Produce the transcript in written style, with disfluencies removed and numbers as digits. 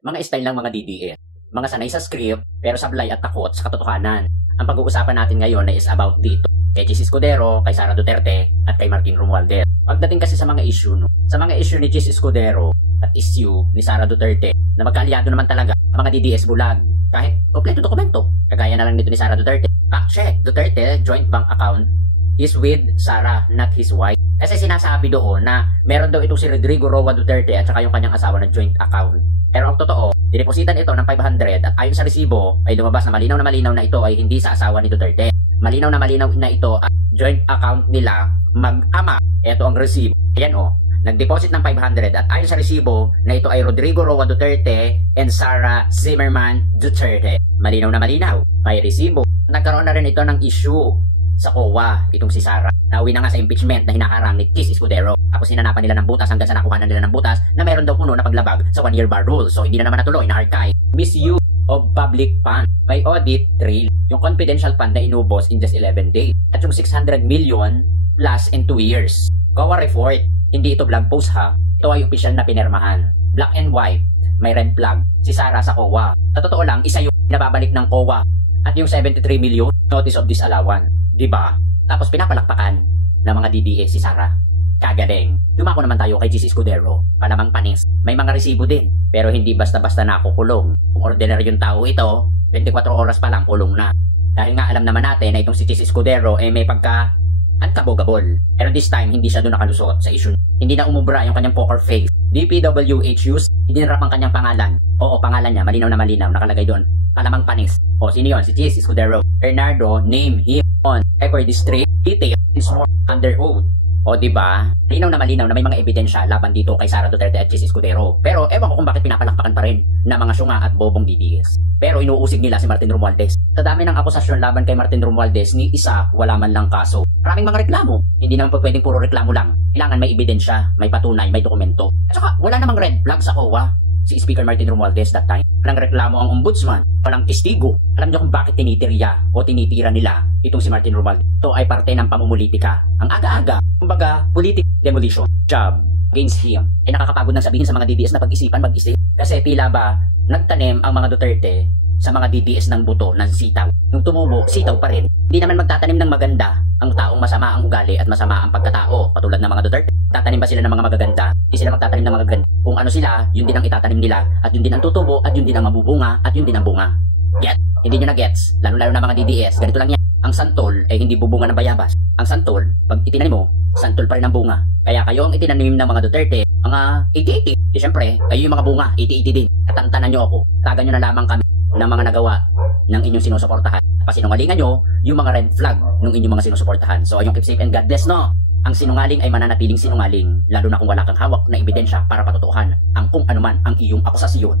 Mga style ng mga DDS. Mga sanay sa script, pero sablay at takot sa katotohanan. Ang pag-uusapan natin ngayon is about dito. Kay Chis Escudero, kay Sara Duterte, at kay Martin Romualdez. Pagdating kasi sa mga issue, sa mga issue ni Chis Escudero at issue ni Sara Duterte, na magkaalyado naman talaga ang mga DDS bulag. Kahit kompleto dokumento. Kagaya na lang nito ni Sara Duterte. Fact check, Duterte joint bank account is with Sara, not his wife. Kasi sinasabi doon na meron daw itong si Rodrigo Roa Duterte at saka yung kanyang asawa na joint account. Pero ang totoo, dinepositan ito ng 500 at ayon sa resibo ay lumabas na malinaw na ito ay hindi sa asawa ni Duterte. Malinaw na ito at joint account nila mag-ama. Ito ang resibo. Ayan o. Nag-deposit ng 500 at ayon sa resibo na ito ay Rodrigo Roa Duterte and Sara Zimmerman Duterte. Malinaw na malinaw. May resibo. Nagkaroon na rin ito ng issue sa COA, itong si Sara. Nauwi na nga sa impeachment na hinaharang ni Chis Escudero. Tapos sinanapan nila ng butas hanggang sa nakuha nila ng butas na meron daw puno na paglabag sa 1-year bar rule. So hindi na naman natuloy na archive. Misuse of public fund. May audit trail. Yung confidential fund na inubos in just 11 days. At yung 600 million plus in 2 years. COA report. Hindi ito blog post ha. Ito ay official na pinirmahan. Black and white. May red flag. Si Sara sa COA. Sa totoo lang, isa yung nababalik ng COA. At yung 73 million notice of disallowance. Diba? Tapos pinapalakpakan ng mga DDS si Sara. Kagaling. Dumako naman tayo kay Chis Escudero. Palamang panis. May mga resibo din. Pero hindi basta-basta nakukulong. Kung ordinary yung tao ito, 24 oras pa lang kulong na. Dahil nga alam naman natin na itong si Chis Escudero may pagka-unkabogable. Pero this time, hindi siya doon nakalusot sa issue. Hindi na umubra yung kanyang poker face. DPWH use, idinrap ang kanyang pangalan. Oo, pangalan niya, malinaw na malinaw, nakalagay doon. Palamang panis. O, sino yun? Si Chis Escudero. Bernardo, name him on record district, detail is more under oath. O, diba? Malinaw na may mga ebidensya laban dito kay Sara Duterte at Chis Escudero. Pero, ewan ko kung bakit pinapalakpakan pa rin na mga syunga at bobong DDS. Pero, inuusig nila si Martin Romualdez. Sa dami ng akusasyon laban kay Martin Romualdez, ni isa, wala man lang kaso. Maraming mga reklamo. Hindi naman pwedeng puro reklamo lang. Kailangan may ebidensya, may patunay, may dokumento. At saka, wala namang red flag sa COA. Si Speaker Martin Romualdez that time. Walang reklamo ang ombudsman, walang testigo. Alam niyo kung bakit tinitirya o tinitira nila itong si Martin Romualdez. Ito ay parte ng pamumulitika. Ang aga-aga, kumbaga, politic demolition job against him. Ay nakakapagod nang sabihin sa mga DDS na pag-isipan, mag-isip. Kasi tila ba, nagtanim ang mga Duterte sa mga DDS ng buto, ng sitaw. Nung tumubo, sitaw pa rin. Hindi naman magtatanim ng maganda ang taong masama ang ugali at masama ang pagkatao, katulad ng mga Duterte. Tatanim ba sila ng mga magaganda? Hindi sila magtatanim ng mga magaganda. Kung ano sila, yun din ang itatanim nila, at yun din ang tutubo, at yun din ang mabubunga, at yun din ang bunga. Get? Hindi nyo na gets. Lalo-lalo na mga DDS. Ganito lang yan. Ang santol ay hindi bubunga ng bayabas. Ang santol, pag itinanim mo, santol pa rin ang bunga. Kaya kayo ang itinanim ng mga Duterte, mga 80-80. Di syempre, kayo yung mga bunga, 80-80 din. Katantanan nyo ako. Tagan nyo na lamang kami ng mga nagawa ng inyong sinusuportahan. Pasinungalingan nyo yung mga red flag ng inyong mga sinusuportahan. So, yung keep safe and God bless, no? Ang sinungaling ay mananatiling sinungaling, lalo na kung wala kang hawak na ebidensya para patutuhan ang kung anuman ang iyong akusasyon.